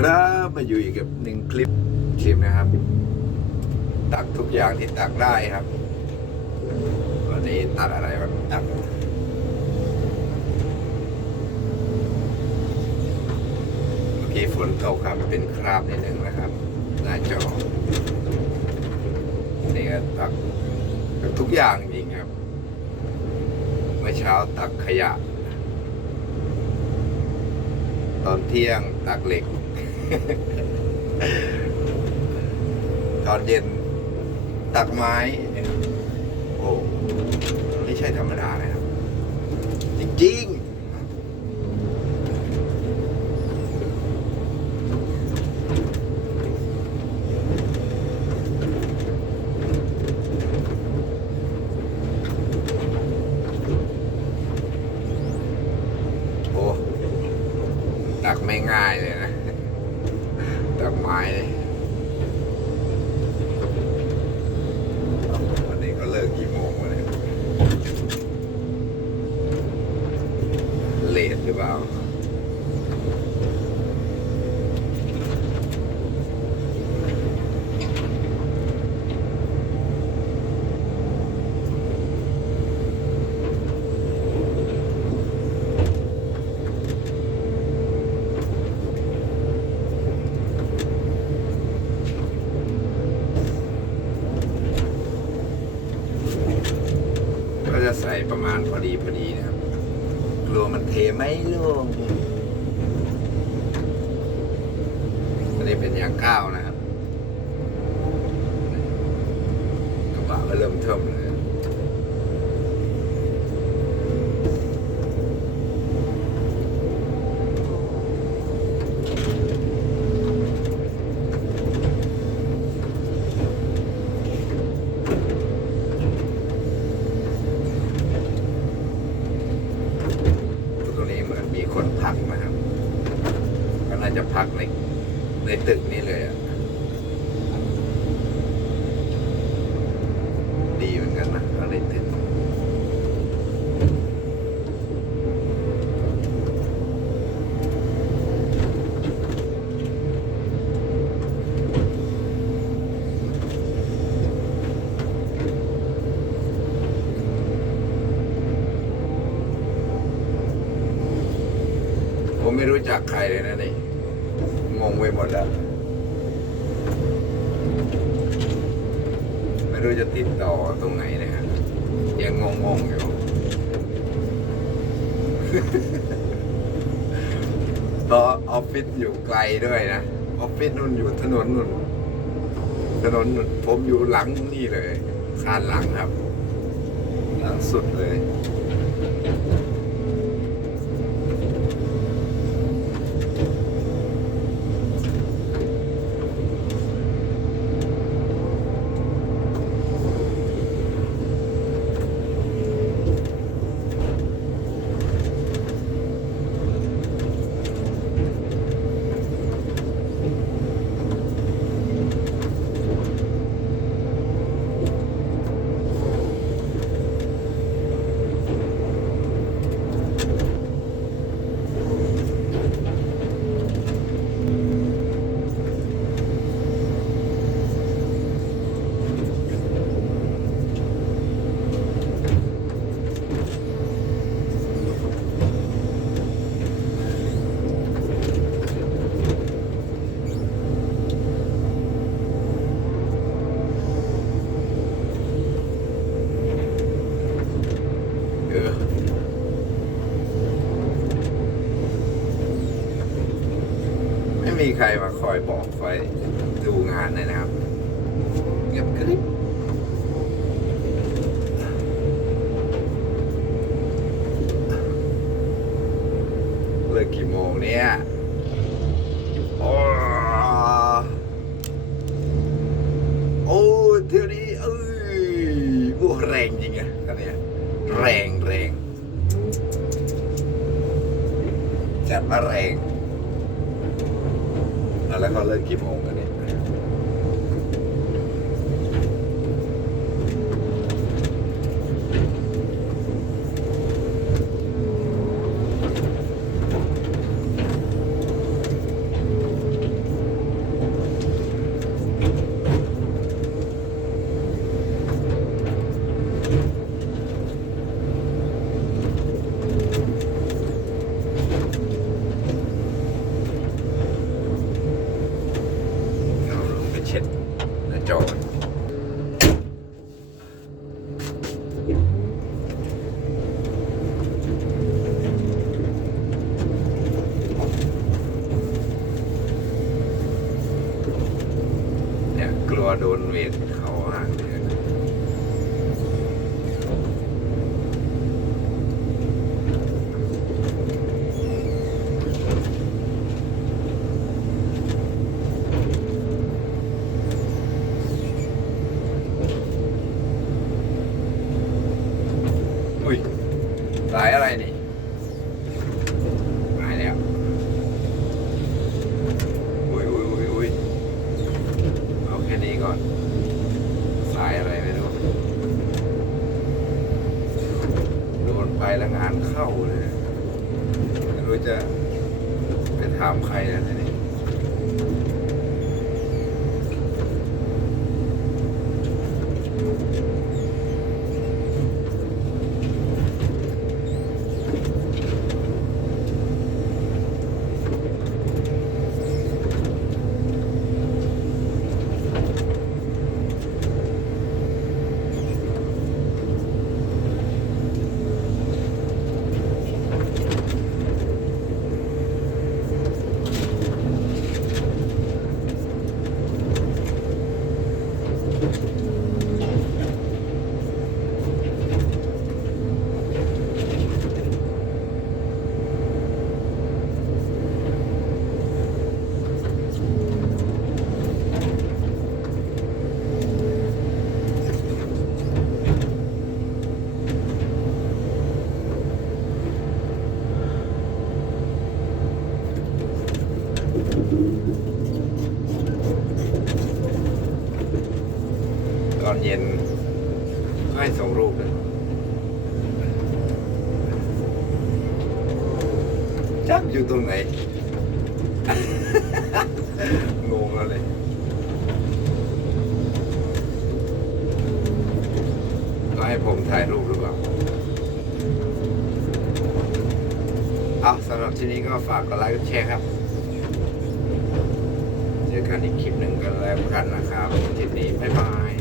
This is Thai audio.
ครับมาอยู่อีกกับหนึ่งคลิปคลิปนะครับ ตักทุกอย่างที่ตักได้ครับ วันนี้ตักอะไรวะตักเมื่อกี้ฝนตกครับเป็นคราบนิดนึงนะครับหน้าจอนี่ก็ตักทุกอย่างจริงครับ เมื่อเช้าตักขยะ ตอนเที่ยงตักเหล็ก ตอนเย็นตักไม้ โอ้ไม่ใช่ธรรมดานะครับ จริงๆโอ้ตักไม่ง่ายเลยนะ ตักไม้เลยวันนี้ก็เลิกกี่โมงวะเนี่ยเลทหรือเปล่า ก็จะ ใส่ประมาณพอดีพอดีนะครับ กลัวมันเทไม่ลงอันนี้เป็นยางก้าวนะครับกระบะก็เริ่มเทิมเลยตรงนี้เหมือนมีคนพักนะครับ ก็น่าจะพักในในตึกนี้เลยอะดีเหมือนกันนะก็ในตึกผมไม่รู้จักใครเลยนะนี่ ไปหมดแล้ว ไม่รู้จะติดต่อตรงไหนนะฮะยังงงงๆอยู่ ตอออฟฟิศอยู่ไกลด้วยนะ ออฟฟิศนุ่นอยู่ถนนนุ่น ถนนนุ่นผมอยู่หลังนี่เลยคานหลังครับ หลังสุดเลย เออไมีใครมาคอยบอกคอยดูงานเลยนะครับ เงียบกริบเลิกกี่โมงเนี่ย แล้วเขาเลิกกี่โมงกันเนี่ย จอดเนี่ยกลัวโดนเวทเขาห่างเลยสายอะไรนี่มาแล้ว อุ้ยอุ้ยอุ้ยอุ้ยเอาแค่นี้ก่อน สายอะไรไม่รู้ โดนไป แล้วงานเข้าเลย ไม่รู้จะไปถามใครนะทีนี้ ต อนเย็นก็ให้ส่งรูปเลยจักอยู่ตรงไหน งงแล้วเลยก็ให้ผมถ่ายรูปหรือเปล่าเอาสำหรับที่นี้ก็ฝากกดไลค์กดแชร์ครับเจอกันอีกคลิปหนึ่งกันแล้วกันนะครับคลิปนี้บ๊ายบาย